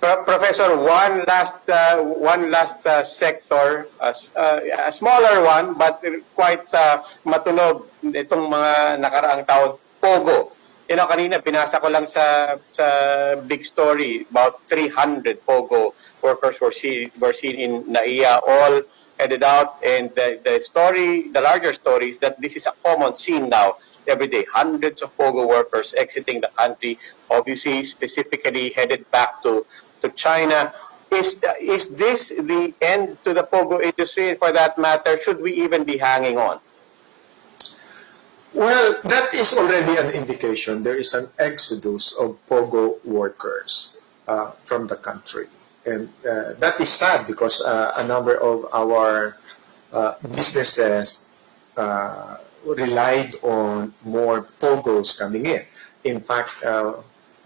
Professor, one last sector, a smaller one but quite matunog itong mga nakaraang taon, POGO. You know, kanina binasa ko lang sa big story about 300 POGO workers were seen in NAIA, all headed out, and the larger story is that this is a common scene now. Every day, hundreds of POGO workers exiting the country, obviously specifically headed back to China. Is this the end to the POGO industry? And for that matter, should we even be hanging on? Well, that is already an indication. There is an exodus of POGO workers from the country. And that is sad because a number of our businesses relied on more POGOs coming in. In fact,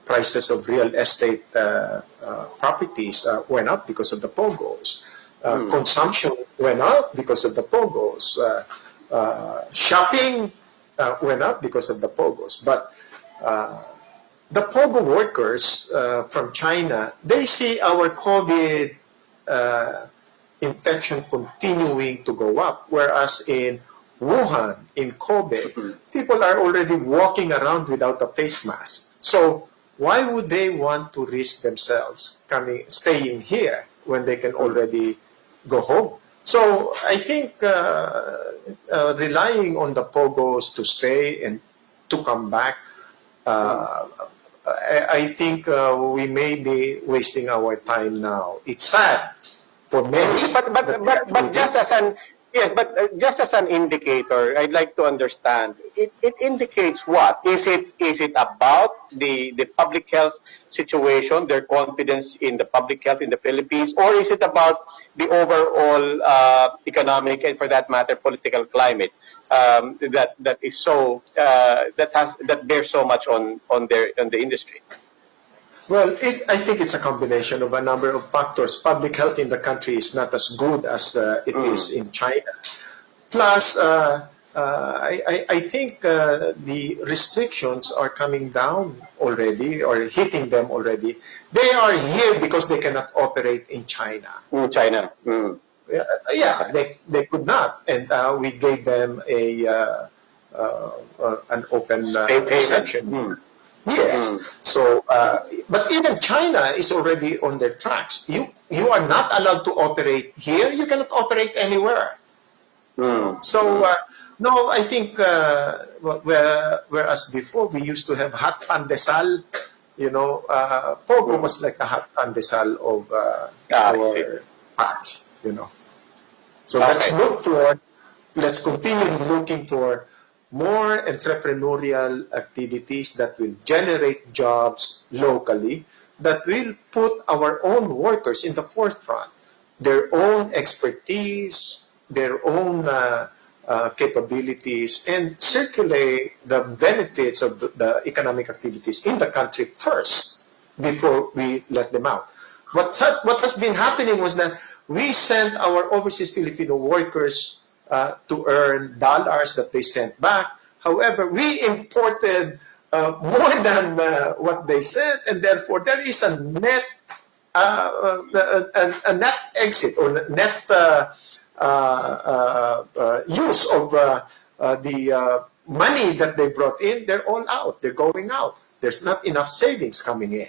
prices of real estate properties went up because of the POGOs. Consumption went up because of the POGOs. Shopping went up because of the POGOs. But the POGO workers from China, they see our COVID infection continuing to go up, whereas in Wuhan, in Kobe, people are already walking around without a face mask. So why would they want to risk themselves staying here when they can already go home? So I think relying on the POGOs to stay and to come back, I think we may be wasting our time now. It's sad for many. But just as an just as an indicator, I'd like to understand. It indicates what? Is it about the public health situation, their confidence in the public health in the Philippines, or is it about the overall economic and, for that matter, political climate that is so that bears so much on the industry? Well, I think it's a combination of a number of factors. Public health in the country is not as good as it is in China. Plus, I think the restrictions are coming down already or hitting them already. They are here because they cannot operate in China. China. Yeah, they could not. And we gave them an open section. Yes. So, but even China is already on their tracks. You are not allowed to operate here. You cannot operate anywhere. So, no, I think whereas before we used to have hot pandesal, POGO was like a hot pandesal of our past, So let's continue looking for more entrepreneurial activities that will generate jobs locally, that will put our own workers in the forefront, their own expertise, their own capabilities, and circulate the benefits of the economic activities in the country first before we let them out. What has been happening was that we sent our overseas Filipino workers to earn dollars that they sent back. However, we imported more than what they sent, and therefore there is a net net exit or net use of the money that they brought in. They're all out. They're going out. There's not enough savings coming in.